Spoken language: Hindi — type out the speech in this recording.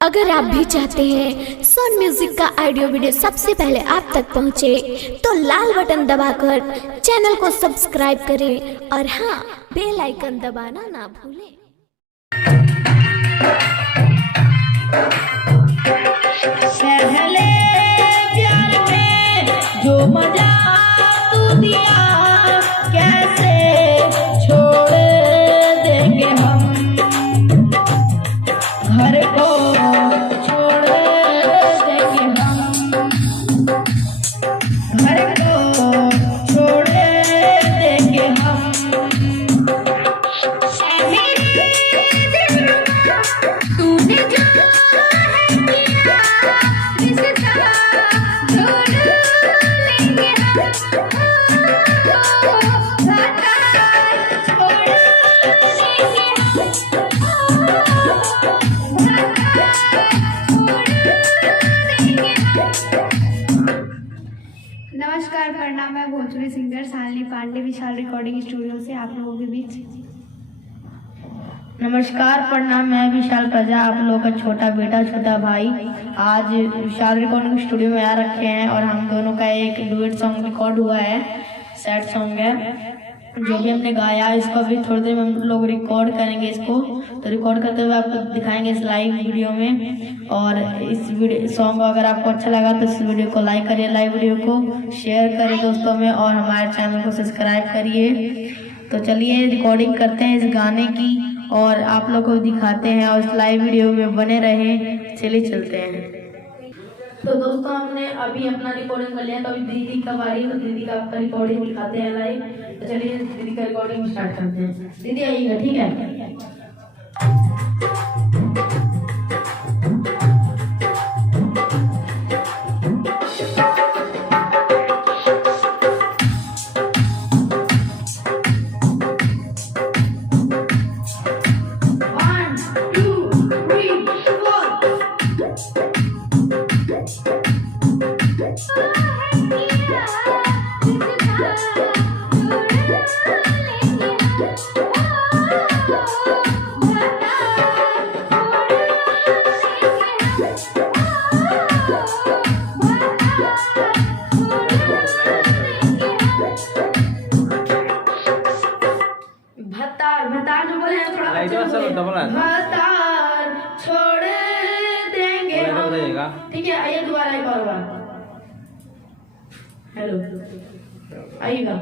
अगर आप भी चाहते हैं सोन म्यूजिक का ऑडियो वीडियो सबसे पहले आप तक पहुंचे, तो लाल बटन दबाकर चैनल को सब्सक्राइब करें और हाँ, बेल आइकन दबाना ना भूलें। पहले प्यार में जो मजा तू दिया, कैसे छोड़ देंगे हम घर को, छोड़ देंगे हम घर को, छोड़ देंगे हम। तूने जो नमस्कार, प्रणाम। मैं भोजपुरी सिंगर शालिनी पांडे विशाल रिकॉर्डिंग स्टूडियो से आप लोगों के बीच। नमस्कार, प्रणाम। मैं विशाल प्रजा, आप लोगों का छोटा बेटा, छोटा भाई। आज विशाल रिकॉर्डिंग स्टूडियो में आ रखे हैं और हम दोनों का एक डुएट सॉन्ग रिकॉर्ड हुआ है। सैड सॉन्ग है जो भी हमने गाया। इसको भी थोड़ी देर में हम लोग रिकॉर्ड करेंगे। इसको तो रिकॉर्ड करते हुए आपको दिखाएंगे इस लाइव वीडियो में। और इस वीडियो सॉन्ग अगर आपको अच्छा लगा तो इस वीडियो को लाइक करिए, लाइव वीडियो को शेयर करें दोस्तों में, और हमारे चैनल को सब्सक्राइब करिए। तो चलिए रिकॉर्डिंग करते हैं इस गाने की और आप लोग को दिखाते हैं, और इस लाइव वीडियो में बने रहे। चलिए चलते हैं। तो दोस्तों हमने अभी अपना रिकॉर्डिंग कर लिया, तो अभी दीदी का बारी है, तो दीदी का आपका रिकॉर्डिंग दिखाते हैं लाइव। तो चलिए दीदी का रिकॉर्डिंग स्टार्ट करते हैं। दीदी आइएगा, ठीक है। भतार जो बोले हैं थोड़ा भतार छोड़ देंगे हम। ठीक है, आइए दोबारा एक और बार। हेलो, आइएगा।